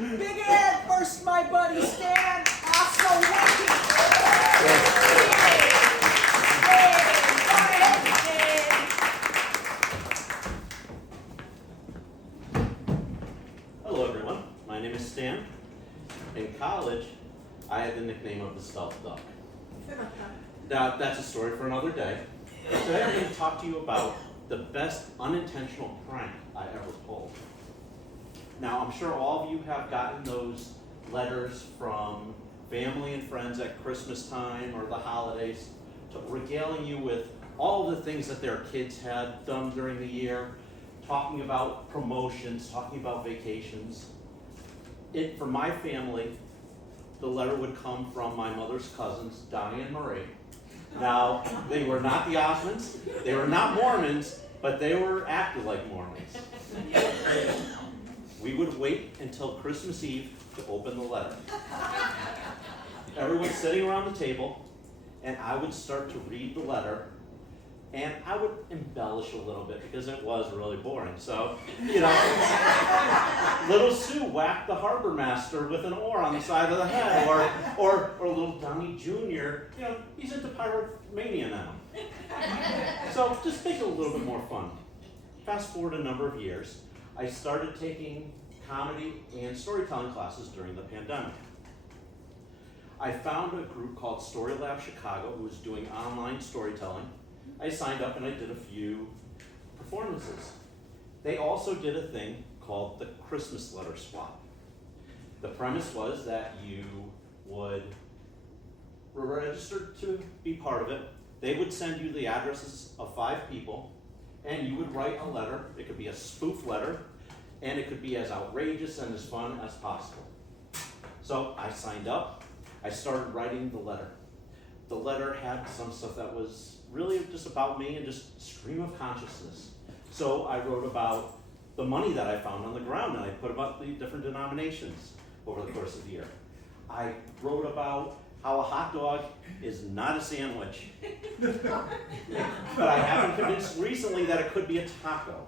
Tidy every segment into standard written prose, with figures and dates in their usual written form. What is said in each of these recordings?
Big hand first, my buddy Stan Osowiecki. Hello everyone, my name is Stan. In college, I had the nickname of the Stealth Duck. Now, that's a story for another day. Today I'm going to talk to you about the best unintentional prank I ever pulled. Now, I'm sure all of you have gotten those letters from family and friends at Christmas time or the holidays regaling you with all the things that their kids had done during the year, talking about promotions, talking about vacations. For my family, the letter would come from my mother's cousins, Donnie and Marie. Now, they were not the Osmonds, they were not Mormons, but they were acted like Mormons. We would wait until Christmas Eve to open the letter. Everyone's sitting around the table, and I would start to read the letter, and I would embellish a little bit because it was really boring. So, little Sue whacked the harbor master with an oar on the side of the head, or little Donnie Jr., he's into pyromania now. So just make it a little bit more fun. Fast forward a number of years, I started taking comedy and storytelling classes during the pandemic. I found a group called Story Lab Chicago who was doing online storytelling. I signed up and I did a few performances. They also did a thing called the Christmas letter swap. The premise was that you would register to be part of it. They would send you the addresses of 5 people, and you would write a letter. It could be a spoof letter, and it could be as outrageous and as fun as possible. So I signed up. I started writing the letter. The letter had some stuff that was really just about me and just stream of consciousness. So I wrote about the money that I found on the ground, and I put about the different denominations over the course of the year. I wrote about how a hot dog is not a sandwich. But I have been convinced recently that it could be a taco.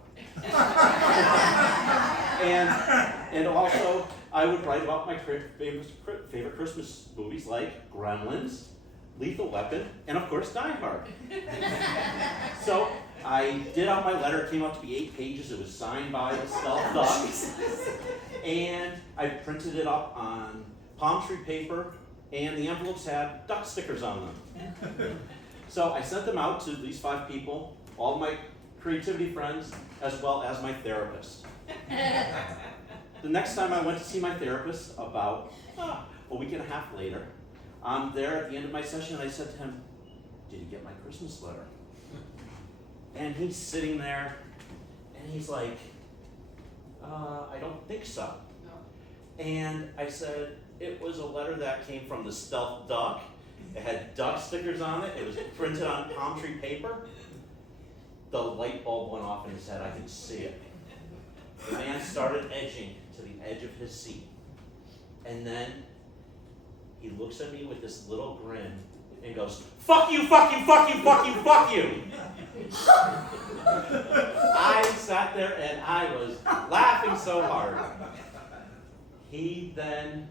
And also, I would write about my favorite Christmas movies like Gremlins, Lethal Weapon, and of course, Die Hard. So I did out my letter. It came out to be 8 pages. It was signed by the Stealth Duck. And I printed it up on palm tree paper, and the envelopes had duck stickers on them. So I sent them out to these 5 people, all my creativity friends, as well as my therapist. The next time I went to see my therapist, about a week and a half later, I'm there at the end of my session, and I said to him, "Did you get my Christmas letter?" And he's sitting there, and he's like, "I don't think so." No. And I said, "It was a letter that came from the Stealth Duck. It had duck stickers on it. It was printed on palm tree paper." The light bulb went off in his head. I could see it. The man started edging to the edge of his seat. And then he looks at me with this little grin and goes, "Fuck you, fuck you, fuck you, fuck you, fuck you." I sat there and I was laughing so hard. He then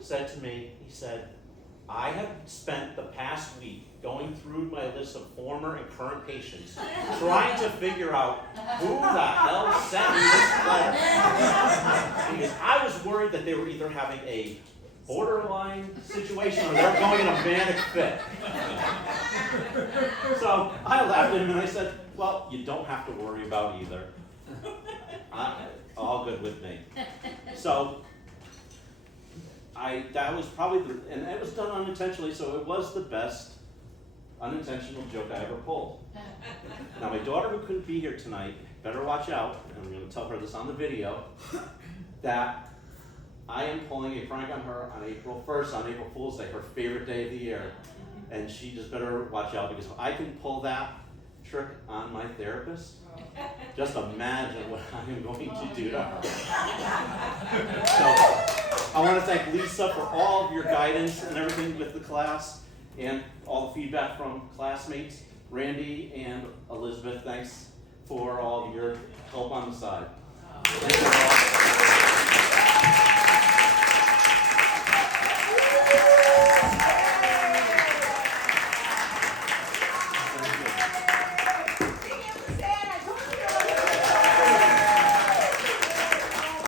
said to me, he said, "I have spent the past week going through my list of former and current patients, trying to figure out who the hell sent me this letter." Because I was worried that they were either having a borderline situation or they were going in a manic fit. So I laughed at him and I said, "Well, you don't have to worry about either. All good with me." So that was probably, and it was done unintentionally, so it was the best unintentional joke I ever pulled. Now my daughter, who couldn't be here tonight, better watch out, and I'm going to tell her this on the video, that I am pulling a prank on her on April 1st, on April Fool's Day, her favorite day of the year. And she just better watch out, because if I can pull that trick on my therapist, just imagine what I am going to do to her. So I want to thank Lisa for all of your guidance and everything with the class, and all the feedback from classmates. Randy and Elizabeth, thanks for all of your help on the side. Thank you.